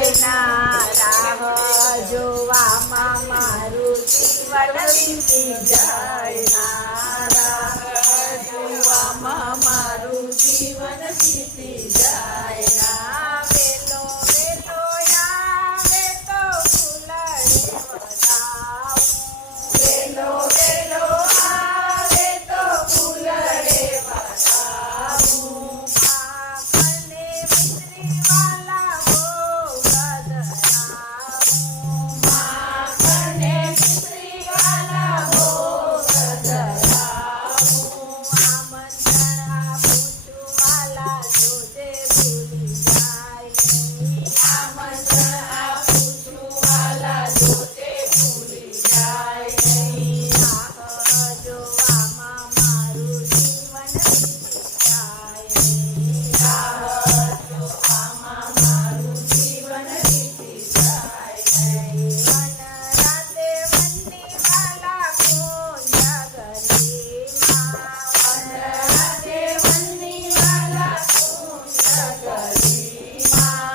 ના રાહ જોવામાં મારું જીવન વીતી જાય ના રાહ જોવામાં મારું જીવન વીતી જાય ના વેલો વેલો આવે તો ફૂલડે વધાવું વેલો વેલો આવે તો ફૂલડે વધાવું માખને મિશ્રી વાલા ભોગ ધરાવું માખને મિશ્રી વાલા ભોગ ધરાવું આમંત્રણ આપું છું વાલા જોજે ભૂલી જાય નહીં આમંત્રણ આપું છું વાલા જોજે ભૂલી જાય નહીં રાહ જોવામાં મારું જીવન વીતી જાય નહીં રાહ જોવામાં મારું જીવન વીતી જાય નહીં વન રાતે વનની વાલા કુંજ ગલીમાં વન રાતે વનની વાલા કુંજ ગલીમાં